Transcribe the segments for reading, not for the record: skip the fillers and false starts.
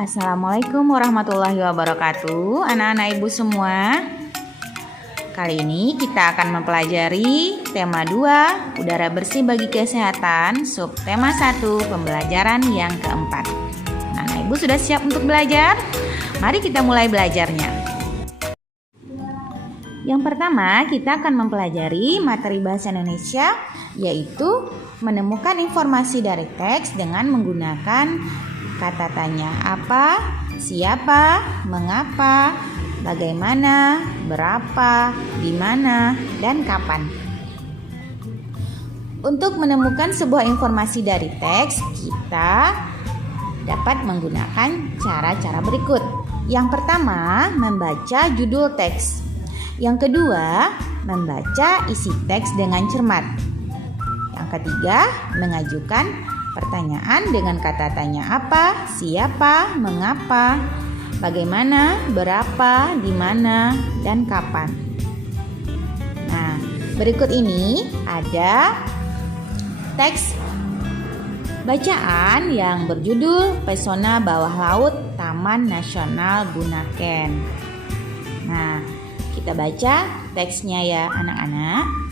Assalamualaikum warahmatullahi wabarakatuh, anak-anak ibu semua. Kali ini kita akan mempelajari tema 2, udara bersih bagi kesehatan, subtema 1, pembelajaran yang keempat. Anak ibu sudah siap untuk belajar? Mari kita mulai belajarnya. Yang pertama, kita akan mempelajari materi bahasa Indonesia, yaitu menemukan informasi dari teks dengan menggunakan kata tanya apa, siapa, mengapa, bagaimana, berapa, di mana, dan kapan. Untuk menemukan sebuah informasi dari teks, kita dapat menggunakan cara-cara berikut. Yang pertama, membaca judul teks. Yang kedua, membaca isi teks dengan cermat. Yang ketiga, mengajukan pertanyaan dengan kata tanya apa, siapa, mengapa, bagaimana, berapa, di mana, dan kapan. Nah, berikut ini ada teks bacaan yang berjudul Pesona Bawah Laut Taman Nasional Bunaken. Nah, kita baca teksnya ya anak-anak.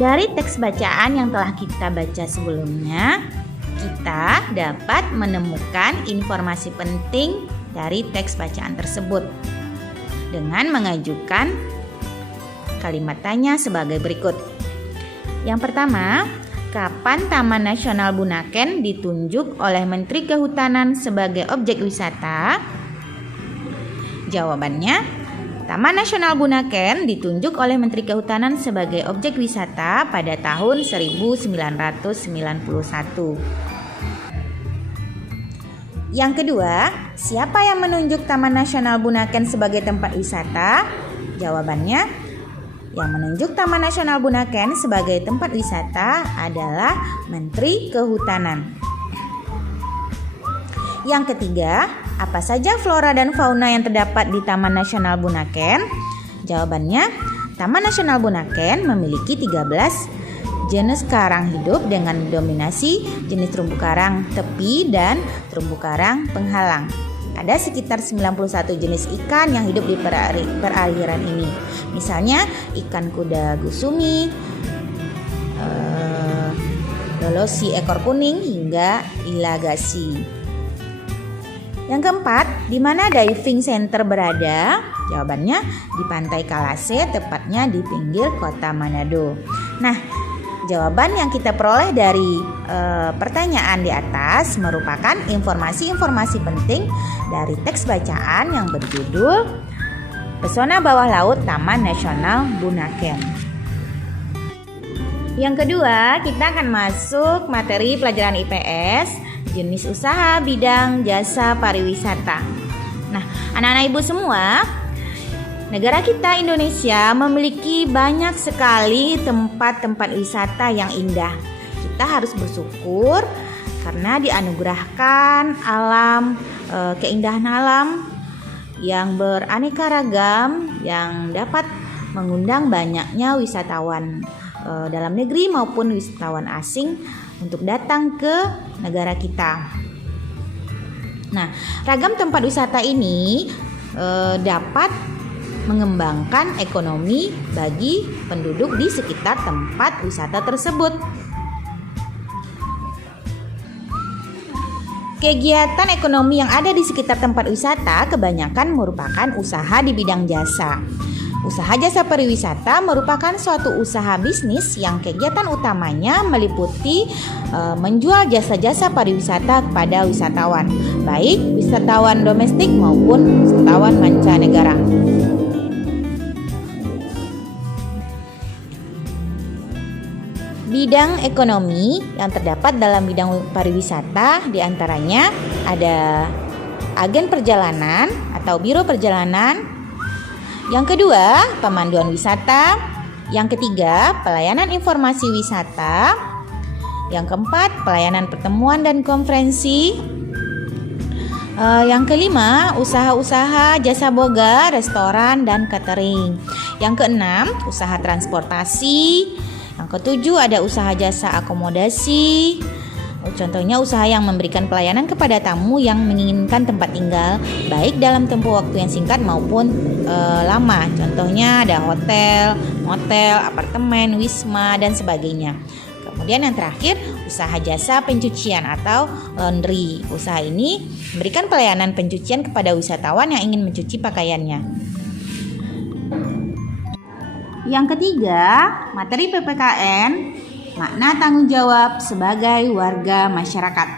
Dari teks bacaan yang telah kita baca sebelumnya, kita dapat menemukan informasi penting dari teks bacaan tersebut dengan mengajukan kalimat tanya sebagai berikut. Yang pertama, kapan Taman Nasional Bunaken ditunjuk oleh Menteri Kehutanan sebagai objek wisata? Jawabannya, Taman Nasional Bunaken ditunjuk oleh Menteri Kehutanan sebagai objek wisata pada tahun 1991. Yang kedua, siapa yang menunjuk Taman Nasional Bunaken sebagai tempat wisata? Jawabannya, yang menunjuk Taman Nasional Bunaken sebagai tempat wisata adalah Menteri Kehutanan. Yang ketiga, apa saja flora dan fauna yang terdapat di Taman Nasional Bunaken? Jawabannya, Taman Nasional Bunaken memiliki 13 jenis karang hidup dengan dominasi jenis terumbu karang tepi dan terumbu karang penghalang. Ada sekitar 91 jenis ikan yang hidup di perairan ini. Misalnya ikan kuda gusumi, lolosi ekor kuning, hingga ilagasi. Yang keempat, di mana diving center berada? Jawabannya di Pantai Kalase, tepatnya di pinggir kota Manado. Nah, jawaban yang kita peroleh dari pertanyaan di atas merupakan informasi-informasi penting dari teks bacaan yang berjudul Pesona Bawah Laut Taman Nasional Bunaken. Yang kedua, kita akan masuk materi pelajaran IPS, jenis usaha bidang jasa pariwisata. Nah, anak-anak ibu semua, negara kita Indonesia memiliki banyak sekali tempat-tempat wisata yang indah. Kita harus bersyukur karena dianugerahkan keindahan alam yang beraneka ragam yang dapat mengundang banyaknya wisatawan dalam negeri maupun wisatawan asing untuk datang ke negara kita. Nah, ragam tempat wisata ini dapat mengembangkan ekonomi bagi penduduk di sekitar tempat wisata tersebut. Kegiatan ekonomi yang ada di sekitar tempat wisata kebanyakan merupakan usaha di bidang jasa. Usaha jasa pariwisata merupakan suatu usaha bisnis yang kegiatan utamanya meliputi menjual jasa-jasa pariwisata kepada wisatawan, baik wisatawan domestik maupun wisatawan mancanegara. Bidang ekonomi yang terdapat dalam bidang pariwisata diantaranya ada agen perjalanan atau biro perjalanan, Yang kedua, pemanduan wisata. Yang ketiga, pelayanan informasi wisata. Yang keempat, pelayanan pertemuan dan konferensi. Yang kelima, usaha-usaha jasa boga, restoran dan catering. Yang keenam, usaha transportasi. Yang ketujuh, ada usaha jasa akomodasi. Contohnya usaha yang memberikan pelayanan kepada tamu yang menginginkan tempat tinggal, baik dalam tempoh waktu yang singkat maupun lama. Contohnya ada hotel, motel, apartemen, wisma, dan sebagainya. Kemudian yang terakhir, usaha jasa pencucian atau laundry. Usaha ini memberikan pelayanan pencucian kepada wisatawan yang ingin mencuci pakaiannya. Yang ketiga, materi PPKN, makna tanggung jawab sebagai warga masyarakat.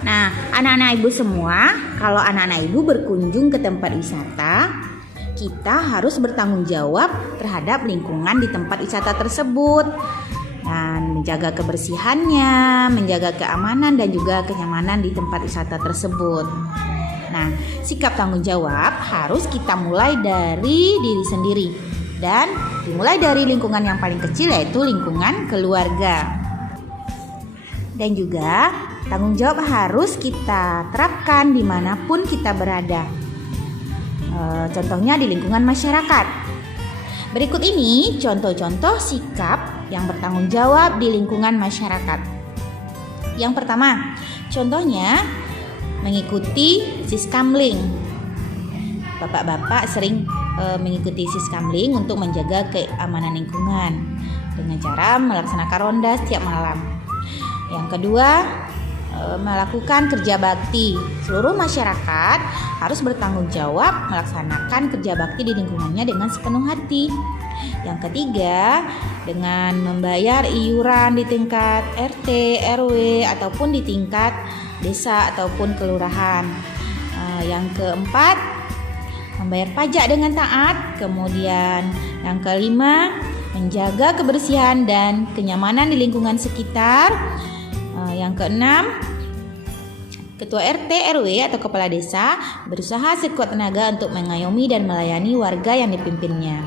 Nah, anak-anak ibu semua, kalau anak-anak ibu berkunjung ke tempat wisata, kita harus bertanggung jawab terhadap lingkungan di tempat wisata tersebut dan menjaga kebersihannya, menjaga keamanan dan juga kenyamanan di tempat wisata tersebut. Nah, sikap tanggung jawab harus kita mulai dari diri sendiri dan dimulai dari lingkungan yang paling kecil, yaitu lingkungan keluarga. Dan juga tanggung jawab harus kita terapkan dimanapun kita berada. Contohnya di lingkungan masyarakat. Berikut ini contoh-contoh sikap yang bertanggung jawab di lingkungan masyarakat. Yang pertama, contohnya mengikuti siskamling. Bapak-bapak sering mengikuti siskamling untuk menjaga keamanan lingkungan dengan cara melaksanakan ronda setiap malam. Yang kedua, melakukan kerja bakti. Seluruh masyarakat harus bertanggung jawab melaksanakan kerja bakti di lingkungannya dengan sepenuh hati. Yang ketiga, dengan membayar iuran di tingkat RT, RW ataupun di tingkat desa ataupun kelurahan. Yang keempat, membayar pajak dengan taat. Kemudian yang kelima, menjaga kebersihan dan kenyamanan di lingkungan sekitar. Yang keenam, ketua RT, RW atau kepala desa berusaha sekuat tenaga untuk mengayomi dan melayani warga yang dipimpinnya.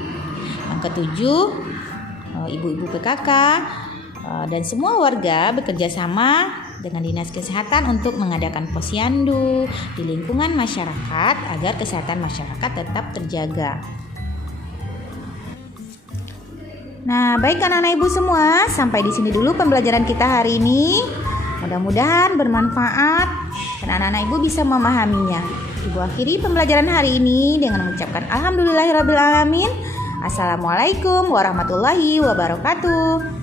Yang ketujuh, ibu-ibu PKK dan semua warga bekerja sama dengan Dinas Kesehatan untuk mengadakan posyandu di lingkungan masyarakat agar kesehatan masyarakat tetap terjaga. Nah, baik anak-anak ibu semua, sampai di sini dulu pembelajaran kita hari ini. Mudah-mudahan bermanfaat dan anak-anak ibu bisa memahaminya. Ibu akhiri pembelajaran hari ini dengan mengucapkan alhamdulillahirabbil alamin. Assalamualaikum warahmatullahi wabarakatuh.